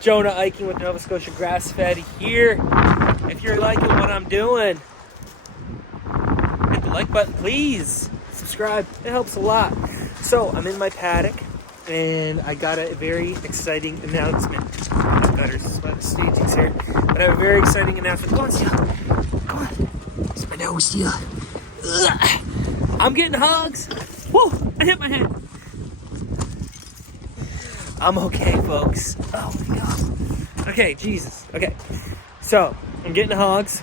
Jonah Eichen with Nova Scotia Grass Fed here. If you're liking what I'm doing, hit the like button, please. Subscribe, it helps a lot. So I'm in my paddock and I got a very exciting announcement. Gutters, by the stagings here, but I have a very exciting announcement. Come on, Seal. Come on. It's my nose, Seal. I'm getting hogs. Whoa! I hit my head. I'm okay, folks. Oh my god. Okay, Jesus. Okay, so I'm getting hogs,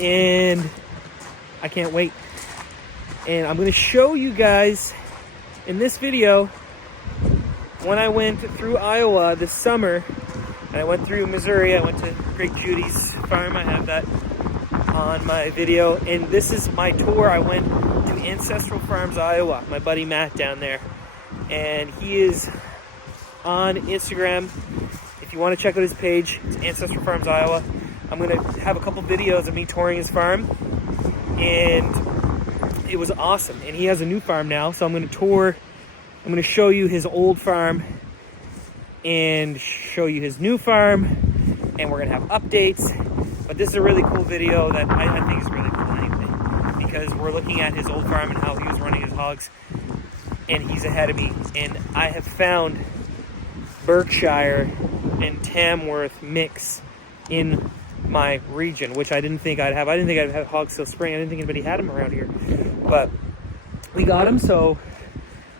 and I can't wait. And I'm going to show you guys in this video when I went through Iowa this summer, and I went through Missouri. I went to Great Judy's farm. I have that on my video. And this is my tour. I went to Ancestral Farms, Iowa. My buddy Matt down there. And he is on Instagram. If you want to check out his page, it's Ancestral Farms, Iowa. I'm going to have a couple videos of me touring his farm. And it was awesome. And he has a new farm now. So I'm going to tour. I'm going to show you his old farm and show you his new farm, and we're going to have updates. But this is a really cool video that I think is really cool anyway, because we're looking at his old farm and how he was running his hogs, and he's ahead of me. And I have found Berkshire and Tamworth mix in my region, which I didn't think I'd have. I didn't think I'd have hogs till spring. I didn't think anybody had them around here, but we got them. So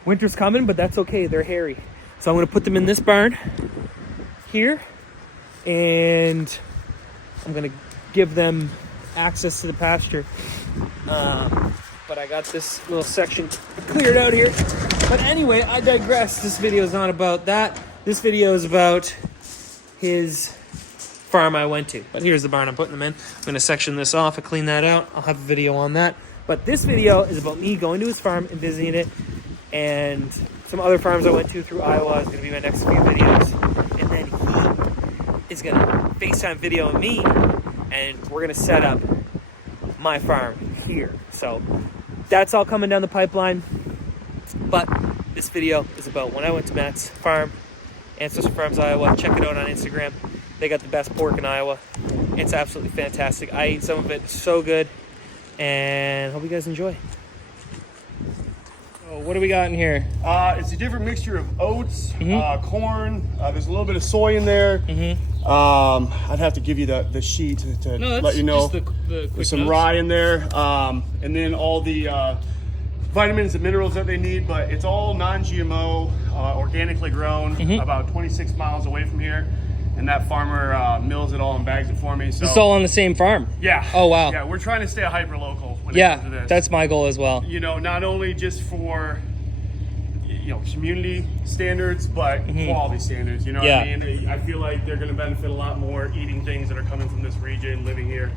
winter's coming, but that's okay. They're hairy. So I'm going to put them in this barn here, and I'm going to give them access to the pasture. But I got this little section cleared out here. But anyway, I digress. This video is not about that. This video is about his farm I went to. But here's the barn I'm putting them in. I'm going to section this off and clean that out. I'll have a video on that. But this video is about me going to his farm and visiting it. And some other farms I went to through Iowa is going to be my next few videos. And then he is going to FaceTime video me, and we're going to set up my farm here. So that's all coming down the pipeline. But this video is about when I went to Matt's farm, Ancestral Farms, Iowa. Check it out on Instagram. They got the best pork in Iowa. It's absolutely fantastic. I ate some of it. It's so good. And hope you guys enjoy. What do we got in here? It's a different mixture of oats, corn. There's a little bit of soy in there. I'd have to give you the sheet to let you know. Just the There's some notes. rye in there, and then all the vitamins and minerals that they need. But it's all non-GMO, organically grown, about 26 miles away from here. And that farmer mills it all and bags it for me. So This is all on the same farm? yeah. Oh, wow. Yeah, we're trying to stay hyper local when it comes to this. That's my goal as well. You know, not only just for, you know, community standards, but quality standards. You know what I mean? I feel like they're going to benefit a lot more eating things that are coming from this region, living here.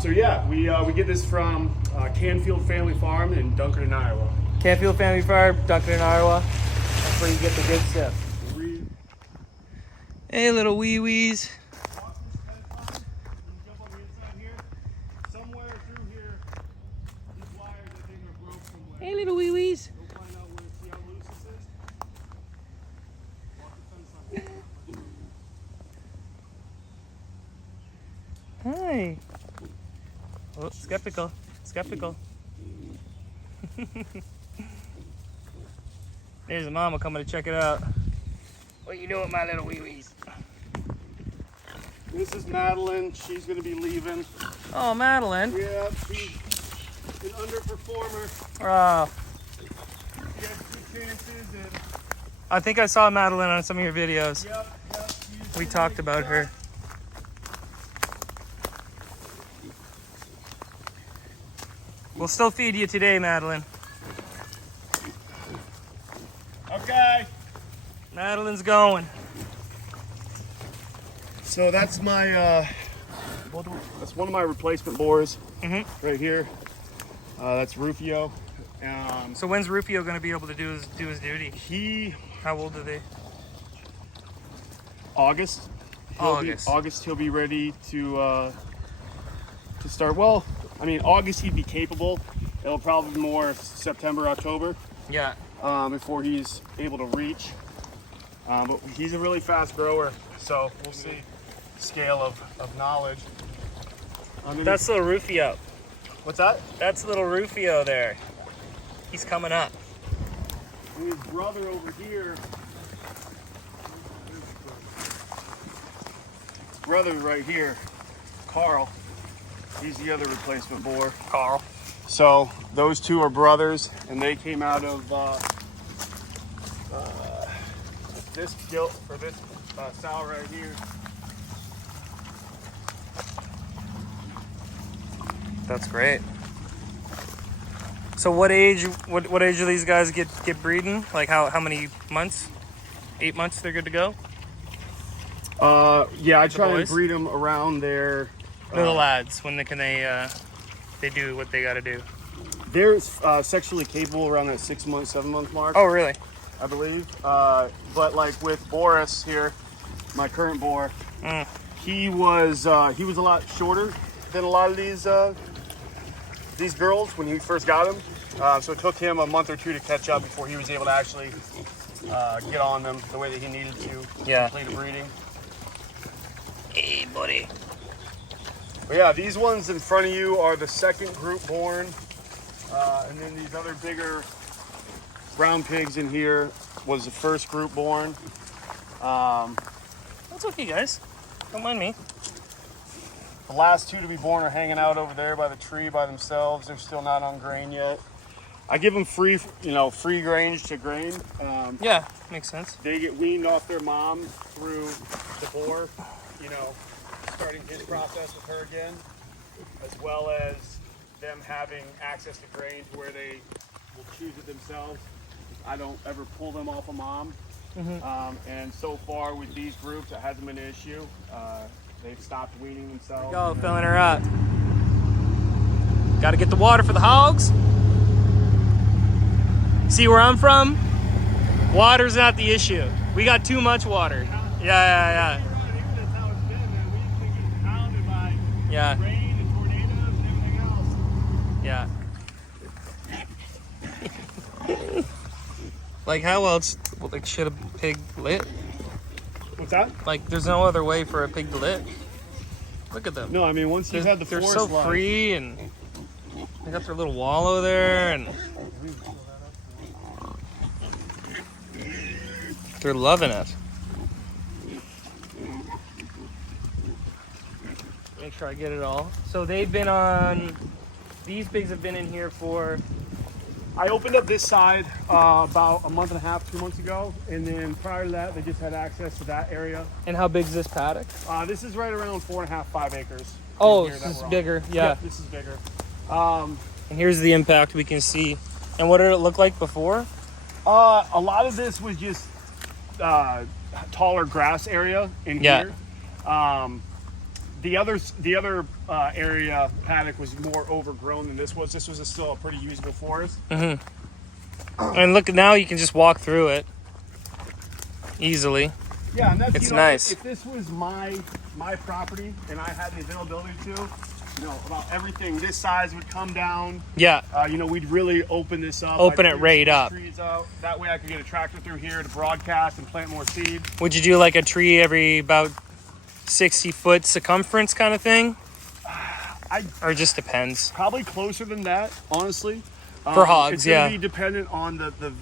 So yeah, we get this from Canfield Family Farm in Dunkerton, Iowa. Canfield Family Farm, Dunkerton, Iowa. That's where you get the good stuff. Hey, little wee-wees. Hey, little wee-wees. Hi. Oh, skeptical. Skeptical. There's a mama coming to check it out. What you doing, my little wee-wees? This is Madeline. She's going to be leaving. Oh, Madeline. Yeah, she's an underperformer. Oh. She had 2 chances. And I think I saw Madeline on some of your videos. yep, We talked about her. We'll still feed you today, Madeline. Okay. Madeline's going. So that's my that's one of my replacement boars right here. That's Rufio. So when's Rufio going to be able to do his duty? How old are they? August. August. He'll be ready to start. Well, I mean, August he'd be capable. It'll probably be more September, October. Yeah. Before he's able to reach. But he's a really fast grower, so we'll see scale of knowledge. That's little Rufio. What's that? That's little Rufio there. He's coming up. And his brother over here. Brother right here, Carl. He's the other replacement boar. Carl. So those two are brothers, and they came out of this gilt or this sow right here. That's great. So what age? What age do these guys get breeding? Like how many months? 8 months they're good to go. Yeah, I try to breed them around their little lads. When they do what they got to do. They're sexually capable around that 6 month, 7 month mark. Oh, really? I believe. But like with Boris here, my current boar, he was a lot shorter than a lot of these girls when he first got him. So it took him a month or two to catch up before he was able to actually get on them the way that he needed to complete a breeding. Hey, buddy. But yeah, these ones in front of you are the second group born. And then these other bigger brown pigs in here was the first group born. That's okay, guys. Don't mind me. The last two to be born are hanging out over there by the tree by themselves. They're still not on grain yet. I give them free range to grain. Yeah, makes sense. They get weaned off their mom through the boar, starting his process with her again, as well as them having access to grain to where they will choose it themselves. I don't ever pull them off of mom. And so far with these groups, it hasn't been an issue. They've stopped weaning themselves. Go, filling her up. Got to get the water for the hogs. See where I'm from? Water's not the issue. We got too much water. Yeah. That's how it's been, man. We used to get pounded by Yeah. rain and tornadoes and everything else. Yeah. Like how else should a pig lit? What's that? Like there's no other way for a pig to lit. Look at them. No, I mean once you've had the they're forest so life, free and they got their little wallow there and they're loving it. Make sure I get it all. So they've been on. These pigs have been in here for. I opened up this side about a month and a half, 2 months ago, and then prior to that, they just had access to that area. And how big is this paddock? This is right around 4.5, 5 acres. Oh, this is bigger. Yeah. Yep, this is bigger. And here's the impact we can see. And what did it look like before? A lot of this was just taller grass area in here. The other area paddock was more overgrown than this was. This was still a pretty usable forest. And look, now you can just walk through it easily. Yeah, and that's it's nice. If this was my property and I had the availability to, about everything this size would come down. Yeah. We'd really open this up. Open it right up. Trees out. That way I could get a tractor through here to broadcast and plant more seed. Would you do like a tree every about 60-foot circumference kind of thing? Or it just depends. Probably closer than that, honestly. For hogs, it's gonna be dependent on the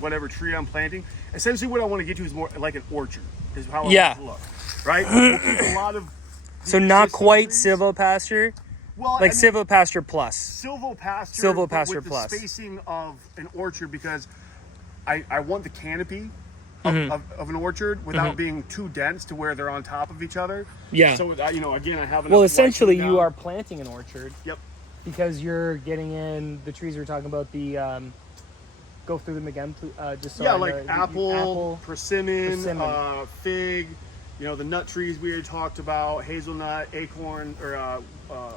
whatever tree I'm planting. Essentially, what I want to get to is more like an orchard. Is how I want it to look, right? We'll keep a lot of. So not quite silvopasture. Well, like silvopasture plus. Silvopasture with plus. The spacing of an orchard because I want the canopy of an orchard without being too dense to where they're on top of each other. Yeah. So again, I have. Well, essentially, you are planting an orchard. Yep. Because you're getting in the trees we're talking about. The go through them again, just so like apple, persimmon, fig. The nut trees we had talked about, hazelnut, acorn, or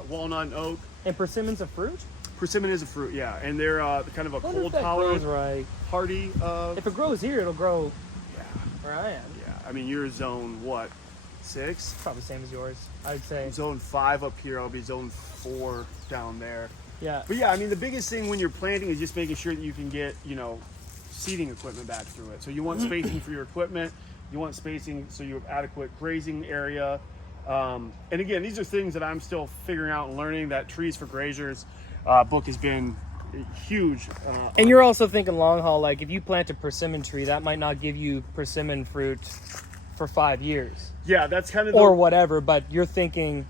walnut and oak. And persimmon's a fruit? Persimmon is a fruit, yeah. And they're kind of a cold tolerant, hardy. If it grows here, it'll grow where I am. Yeah, I mean, you're zone, what, 6? Probably the same as yours, I'd say. Zone 5 up here, I'll be zone 4 down there. Yeah. But yeah, I mean, the biggest thing when you're planting is just making sure that you can get, seeding equipment back through it. So you want spacing for your equipment. You want spacing so you have adequate grazing area. And again, these are things that I'm still figuring out and learning. That Trees for Grazers book has been huge. And you're also thinking long haul, like if you plant a persimmon tree, that might not give you persimmon fruit for 5 years. Yeah, that's kind of or whatever, but you're thinking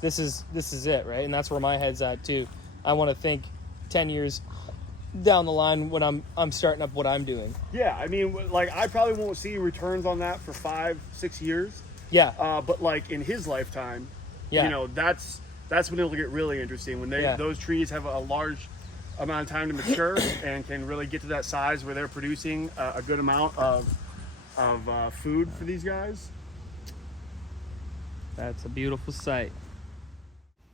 this is it, right? And that's where my head's at too. I want to think 10 years down the line when I'm starting up what I'm doing. Yeah, I mean, like I probably won't see returns on that for 5-6 years. Yeah. But like in his lifetime, yeah, you know, that's when it'll get really interesting when those trees have a large amount of time to mature and can really get to that size where they're producing a good amount of food for these guys. That's a beautiful sight.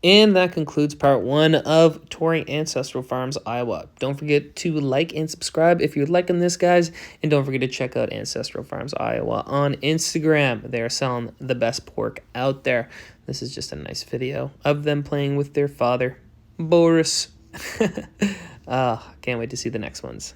And that concludes part 1 of touring Ancestral Farms, Iowa. Don't forget to like and subscribe if you're liking this, guys. And don't forget to check out Ancestral Farms, Iowa on Instagram. They are selling the best pork out there. This is just a nice video of them playing with their father, Boris. Can't wait to see the next ones.